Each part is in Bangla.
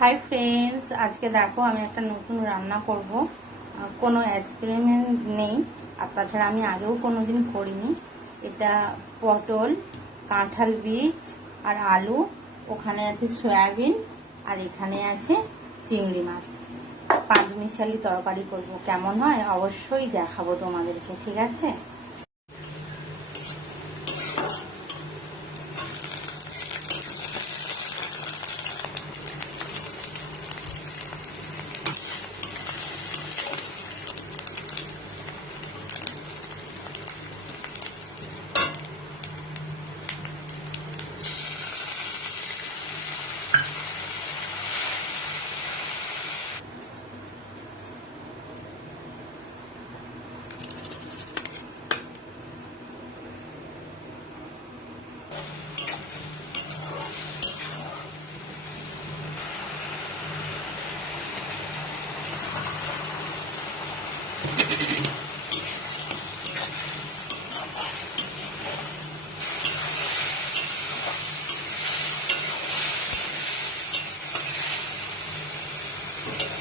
হাই ফ্রেন্ডস আজকে দেখো আমি একটা নতুন রান্না করব। কোনো এক্সপেরিমেন্ট নেই। আর তাছাড়া আমি আগেও কোনো দিন করিনি। এটা পটল, কাঁঠাল বীজ আর আলু, ওখানে আছে সয়াবিন আর এখানে আছে চিংড়ি মাছ। পাঁচ মিশালি তরকারি করব। কেমন হয়? অবশ্যই দেখাবো তোমাদেরকে, ঠিক আছে? Okay.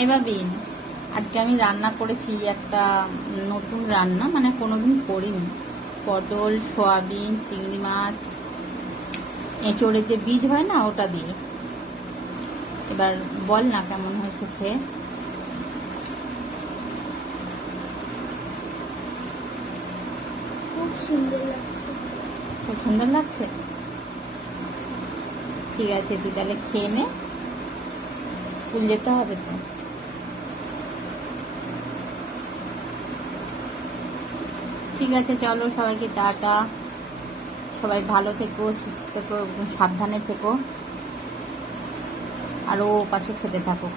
এভাবেই আজকে আমি রান্না করেছি একটা নতুন রান্না মানে কোনোদিন করিনি। পটল সয়াবিন চিংড়ি মাছ এঁচড়ের যে বীজ হয় না ওটা দিয়ে। এবার বল না কেমন হয়েছে খেয়ে। খুব সুন্দর লাগছে। খুব সুন্দর লাগছে? ঠিক আছে তুই তাহলে খেয়ে নে। স্কুল যেতে হবে তো। ঠিক আছে, চলো সবাইকে টাটা। সবাই ভালো থেকো, সুস্থ থেকো সাবধানে থেকো। আর ও পাশে খেতে থাকো।